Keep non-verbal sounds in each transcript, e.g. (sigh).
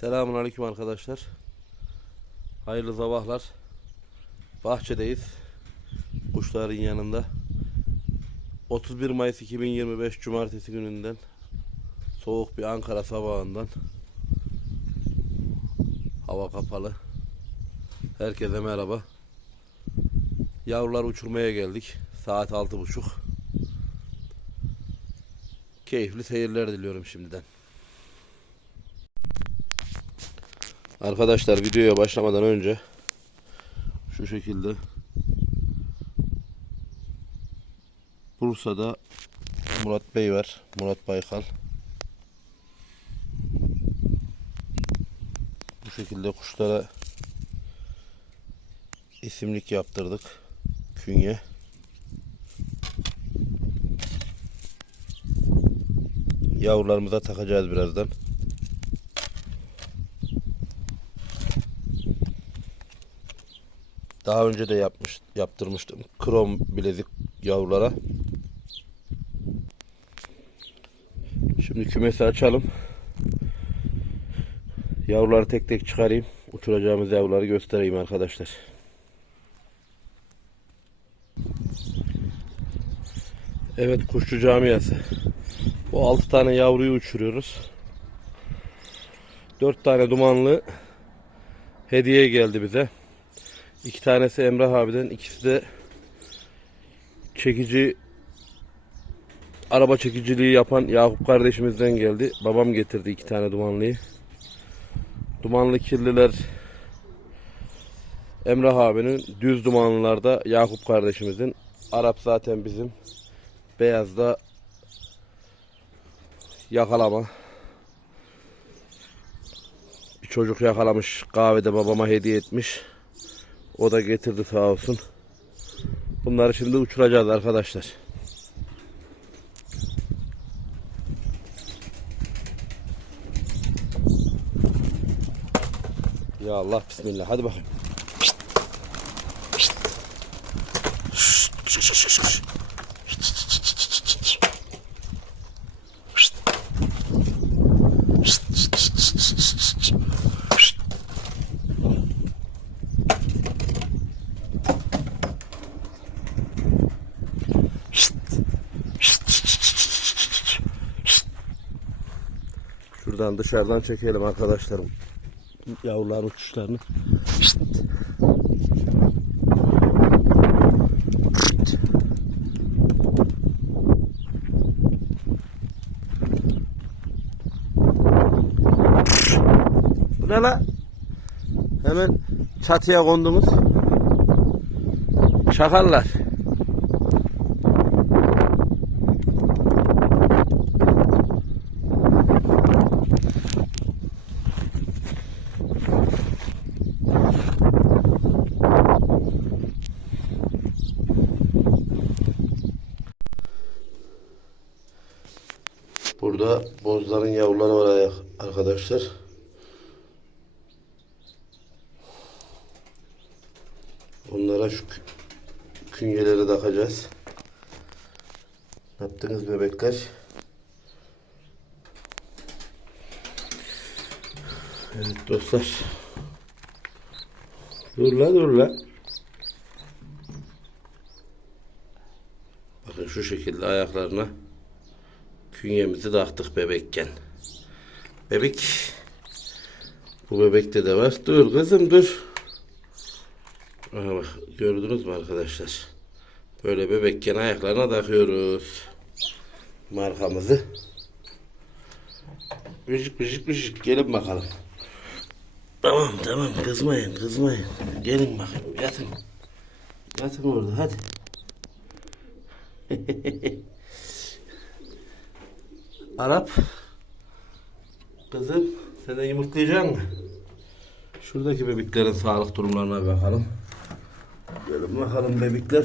Selamun Aleyküm arkadaşlar. Hayırlı sabahlar. Bahçedeyiz. Kuşların yanında. 31 Mayıs 2025 Cumartesi gününden soğuk bir Ankara sabahından hava kapalı. Herkese merhaba. Yavrular uçurmaya geldik. Saat 6.30. Keyifli seyirler diliyorum şimdiden. Arkadaşlar videoya başlamadan önce şu şekilde Bursa'da Murat Bey var. Murat Baykal. Bu şekilde kuşlara isimlik yaptırdık. Künye. Yavrularımıza takacağız birazdan. Daha önce de yapmış yaptırmıştım. Krom bilezik yavrulara. Şimdi kümesi açalım. Yavruları tek tek çıkarayım. Uçuracağımız yavruları göstereyim arkadaşlar. Evet kuşçu camiası. Bu 6 tane yavruyu uçuruyoruz. 4 tane dumanlı hediye geldi bize. İki tanesi Emrah abiden, ikisi de çekici araba çekiciliği yapan Yakup kardeşimizden geldi. Babam getirdi iki tane dumanlıyı. Dumanlı kirliler Emrah abinin, düz dumanlılarda Yakup kardeşimizin. Arap zaten bizim. Beyaz da yakalama. Bir çocuk yakalamış kahvede babama hediye etmiş. O da getirdi sağ olsun. Bunları şimdi uçuracağız arkadaşlar. Ya Allah bismillah hadi bakayım. Şuradan dışarıdan çekelim arkadaşlarım. Yavruların uçuşlarını. Şşt. Ne la? Hemen çatıya kondumuz. Çakallar. Burada bozların yavruları var arkadaşlar. Onlara şu kü- künyeleri takacağız. Ne yaptınız bebekler? Evet dostlar. Dur la dur la. Bakın şu şekilde ayaklarına künyemizi taktık bebekken. Bebek. Bu bebekte de var. Dur kızım dur. Aha bak gördünüz mü arkadaşlar? Böyle bebekken ayaklarına takıyoruz. Markamızı. Bıcık bıcık bıcık gelin bakalım. Tamam tamam kızmayın kızmayın. Gelin bakayım yatın. Yatın orada hadi. (laughs) Arap. Kızım sen de yumurtlayacak mısın? Şuradaki bebeklerin sağlık durumlarına bakalım. Gelin bakalım bebekler.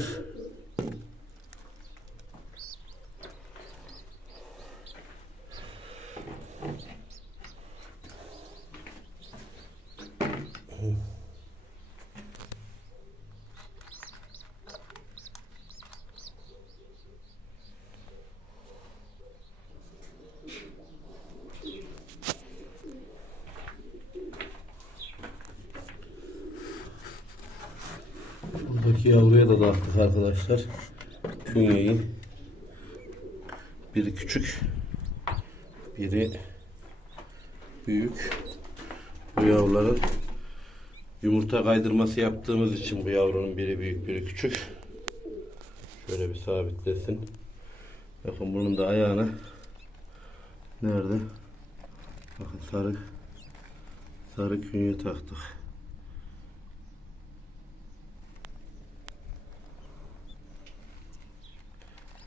İki yavruya da dağıttık arkadaşlar. Künyeyi. Biri küçük. Biri büyük. Bu yavruların yumurta kaydırması yaptığımız için bu yavrunun biri büyük biri küçük. Şöyle bir sabitlesin. Bakın bunun da ayağına nerede? Bakın sarı sarı künye taktık.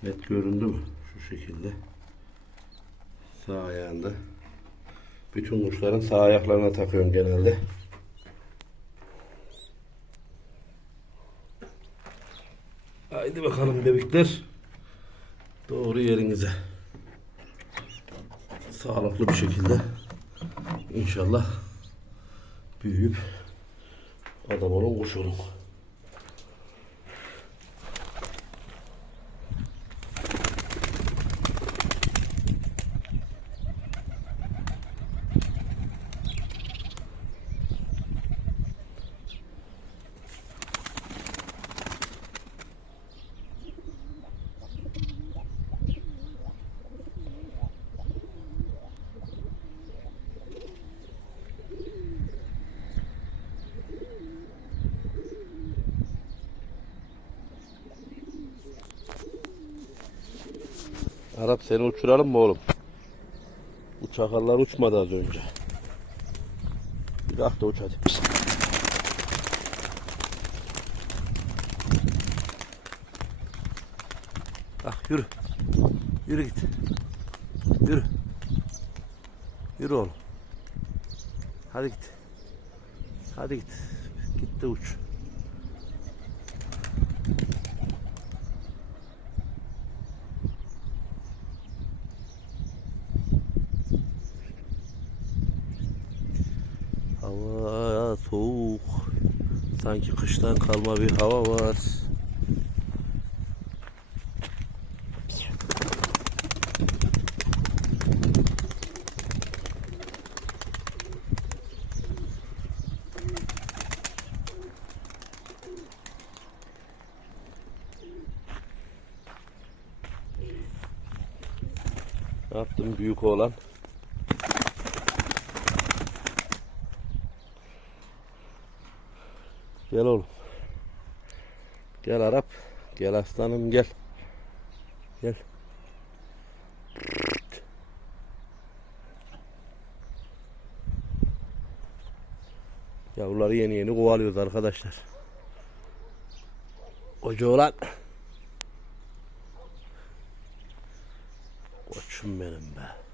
Net göründü mü? Şu şekilde. Sağ ayağında. Bütün kuşların sağ ayaklarına takıyorum genelde. Haydi bakalım bebekler. Doğru yerinize. Sağlıklı bir şekilde inşallah büyüyüp adam olun kuş olun. Arap seni uçuralım mı oğlum? Bu çakallar uçmadı az önce. Bir dakika uç hadi. Ah yürü. Yürü git. Yürü. Yürü oğlum. Hadi git. Hadi git. Git de uç. Hava soğuk. Sanki kıştan kalma bir hava var. Ne yaptın büyük oğlan? Gel oğlum. Gel Arap. Gel aslanım gel. Gel. Yavruları yeni yeni kovalıyoruz arkadaşlar. Koca oğlan. Koçum benim be.